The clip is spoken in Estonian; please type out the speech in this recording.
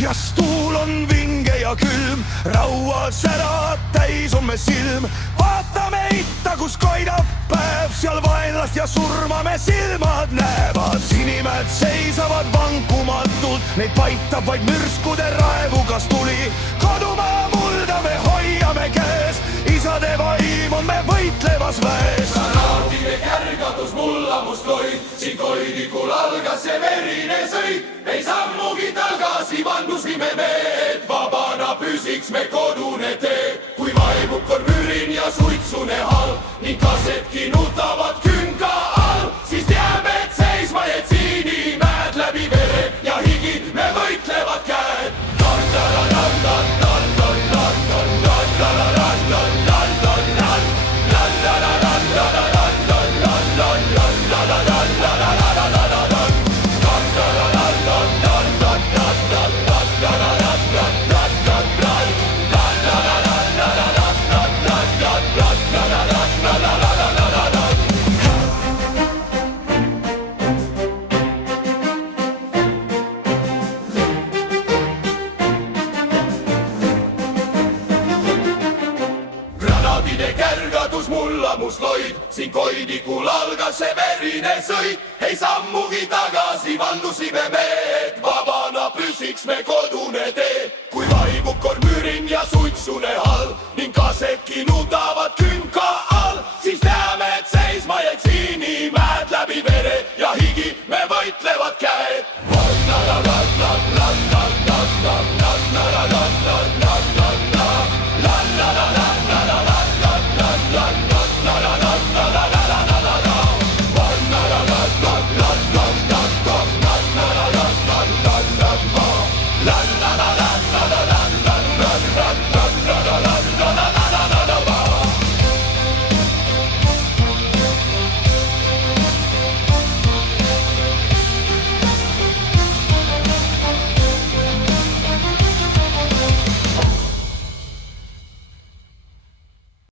Põhjas tuul on vinge ja külm, rauasärad täis on me silm. Vaatame itta, kus koidab päev, seal vaenlast ja surma me silmad näevad. Sinimäed seisavad vankumatult, neid paitab vaid mürskude raevukas tuli. Kodumaa mulda me hoiame käes, isade vaim on me võitlevas väes. Granaatide kärgatus mullamust loid, siin koidikul algas see verine sõit. Ei sammugi tagasi vandusime me, et vabana püsiks me kodune tee. Kui vaibuk on mürin ja suitsune hall ning kasetki nutavad künka all, siis teame, et seisma jäid Sinimäed läbi vere ja higi me võitlevad käed. Granaatide kärgatus mullamust loid, siin koidikul algas see verine sõit. Ei sammugi tagasi vandusime me, et vabana püsiks me kodune tee.